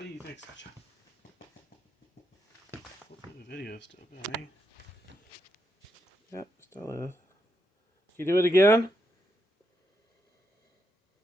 What do you think, Sasha? Hopefully the video is still going. Yep, still is. Can you do it again?